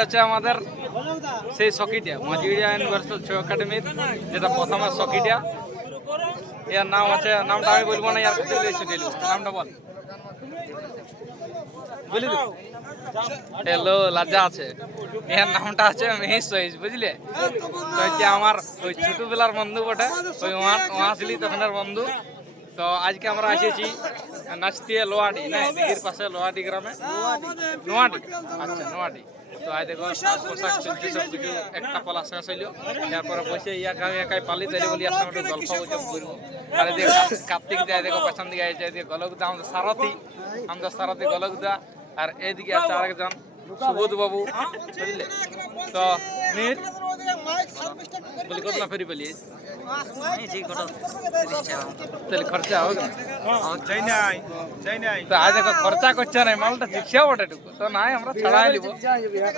হচ্ছে আমাদের সেই সকিটা মাঝিড়িয়া ইউনিভার্সাল শো একাডেমির যেটা প্রথমে সকিটা। এর নাম আছে, নামটা আমি বলবো না, আর কিছু নামটা বল, বুঝলি তো? হ্যালো লাজা আছে, এর নামটা আছে মেহিস সহিস, বুঝলে? তো হচ্ছে আমার ওই ছোটবেলার বন্ধু বটে, ওই ওয়াসলি তখনের বন্ধু। তো আজকে আমরা এসেছি নাচতে লোহাটি, না দিঘির পাশে লোহাটি গ্রামে, নোয়াটি, আচ্ছা নোয়াটি। তো আজ দেখো পোশাক চলছে সব কিছু, একটা পালা শেষ হইল, তারপরে বসে ইয়াকে আমি একাই পালি, তাই বলি আসলে একটু গল্প গুজব করবো। আর এদিকে কার্তিক দেয়, দেখো পেছন দিকে আছে, এদিকে গলকদা আমাদের সারথি গলকদা, আর এইদিকে আছে আরেকজন সুবোধ বাবু, বুঝলে? তো মির বলি কত না ফেরি পেলি তাহলে খরচা হোক না, তো আজ দেখো খরচা করছে না, মালটা চিপসা ওটা টুকু তো নাই, আমরা ছাড়াই নিব,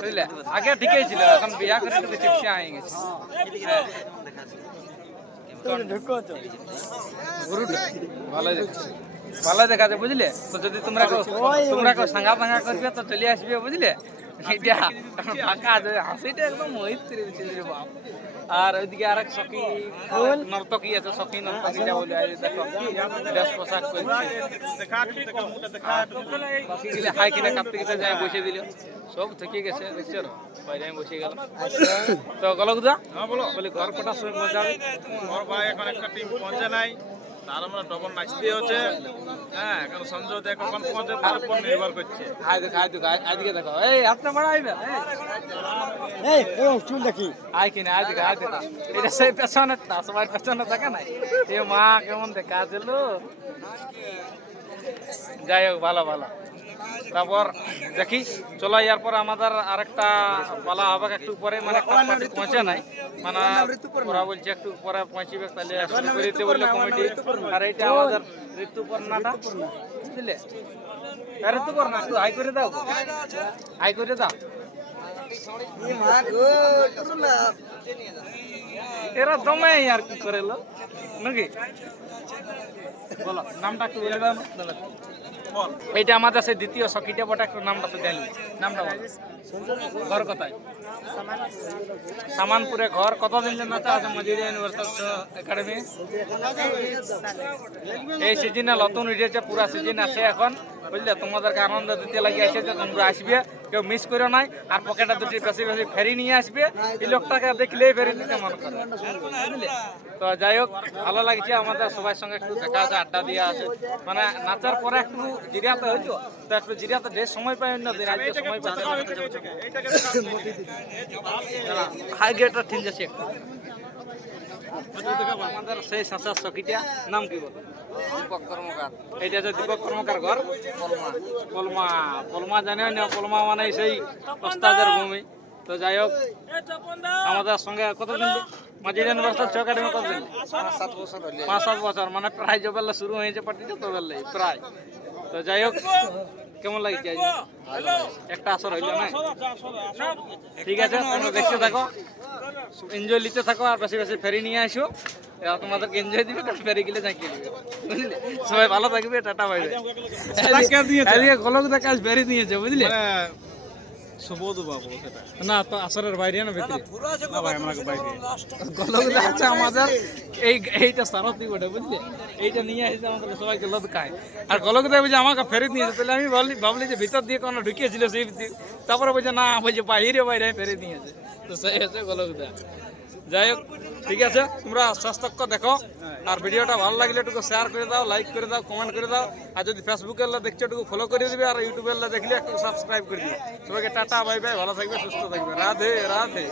বুঝলে? আগে ঠিকই ছিল, এখন বিয়া করে টুকু চিপসা হয়ে গেছে। ভালো দেখা যায়, বুঝলে? তো যদি তোমরা কেউ সাঙ্গা ফাঙ্গা করবে তো চলে আসবে, বুঝলে? ফাঁকা আছে, হাসিটা একদম মহিত্রী বাপ। আর ওইদিকে আরেক সখী নর্তকী আছে, সখী নর্তকী যা বলে ড্রেস পোশাক করছে, হাই কিনা কার্তিকে যায় বসে দিল, সব থেকে গেছে, দেখছো বাইরে বসে গেল। তো গলকদা বলি ঘর কটার সময় পৌঁছাবে? ঘর ভাই এখন একটা টিম পৌঁছে নাই, তার আমরা ডবল নাচতে হচ্ছে। হ্যাঁ, এখন সঞ্জয় দেখ কখন পৌঁছে তার উপর নির্ভর করছে। আজকে দেখো এই হাতটা বাড়াইবে, চুল দেখি আয় কিনা আজকে এটা সেই পেছনে সবার পেছনে থাকে নাই, এ মা কেমন দেখা ছিল। যাই হোক, ভালো ভালো। তারপর দেখি চলো, ইয়ার পর আমাদের আরেকটা পালা হবে একটু পরে, মানে পৌঁছে নাই, মানে ওরা বলছে একটু পরে পৌঁছিবে, তাহলে শুরু করে দিতে বললো কমিটি। আর এইটা আমাদের ঋতুপর্ণাটা, বুঝলে? ঋতুপর্ণা একটু হাই করে দাও, হাই করে দাও। এরা দমে আর কি করে নাকি, বলো নামটা একটু বলে দাও। এইটা আমাদের সেই দ্বিতীয় সখীটা বটে, একটু নামটা তো দেন, নামটা ঘর কোথায়? সামানপুরে ঘর। কতদিন জন্য আছে মাঝিড়িয়া ইউনিভার্সাল একাডেমি? এই সিজনে নতুন উঠেছে, পুরা সিজন আছে এখন, বুঝলে? তোমাদেরকে আনন্দ দিতে লাগে আছে, যে তোমরা আসবে, কেউ মিস করো নাই। আর পকেটে দুটি বেশি বেশি ফেরি নিয়ে আসবে, এই লোকটাকে দেখলেই ফেরি দিতে মনে করে, বুঝলে? তো যাই হোক, ভালো লাগছে, আমাদের সবার সঙ্গে একটু দেখা আছে, আড্ডা দিয়ে আছে, মানে নাচার পরে একটু জিরিয়াতে হইতো, তো একটু জিরিয়াতে ঢের সময় পাই, অন্য দিন আজকে সময় পাচ্ছে। হাই গেটটা ঠিক আছে একটু। আমাদের সেই সাঁচার সখীটা নাম কি বল? দীপক কর্মকার। এইটা হচ্ছে দীপক কর্মকার ঘর, পলমা। পলমা জানেও না, পলমা মানে সেই ওস্তাদের ভূমি। তো যাই হোক, আমাদের সঙ্গে কতদিন মাঝিড়িয়া ইউনিভার্সাল শো একাডেমি কতদিন? 5-7 বছর, মানে প্রায় যে বেলা শুরু হয়েছে পার্টিটা তো বেলাই প্রায়। তো যাই হোক, কেমন লাগছে আজ? একটা আসর হইল না, ঠিক আছে, তোমরা দেখতে থাকো, এনজয় নিতে থাকো, আর বেশি বেশি ফেরি নিয়ে আসো, তোমাদেরকে এনজয় দিবে, ফেরি গেলে জাঁকিয়ে দিবে, বুঝলে? সবাই ভালো থাকবে, টাটা বাই বাই। গলক দেখা ফেরি দিয়েছে, বুঝলে? সুবোধ বাবু সেটা না, তো আসরের বাইরে না ভিতরে না ভাই, আমরা বাইরে গলকদা আছে আমাদের, এইটা সারথি বটে, বুঝলে? এইটা নিয়ে এসে আমাদের সবাইকে লদকায়। আর গলকদা বলছে আমাকে ফেরত নিয়েছে, তাহলে আমি ভাবলি যে ভিতর দিয়ে কোনো ঢুকিয়েছিল সেই, তারপরে বলছে না, বলছে বাইরে ফেরত নিয়েছে, তো সেই আছে গলকদা। যাই হোক, ঠিক আছে, তোমরা স্বাস্থ্য দেখো, আর ভিডিওটা ভালো লাগলে একটু শেয়ার করে দাও, লাইক করে দাও, কমেন্ট করে দাও, আর যদি ফেসবুকে দেখছো একটু ফলো করে দিবে, আর ইউটিউবে দেখলে একটু সাবস্ক্রাইব করে দিবে। সবাইকে টাটা বাই বাই, ভালো থাকবে, সুস্থ থাকবে, রাধে রাধে।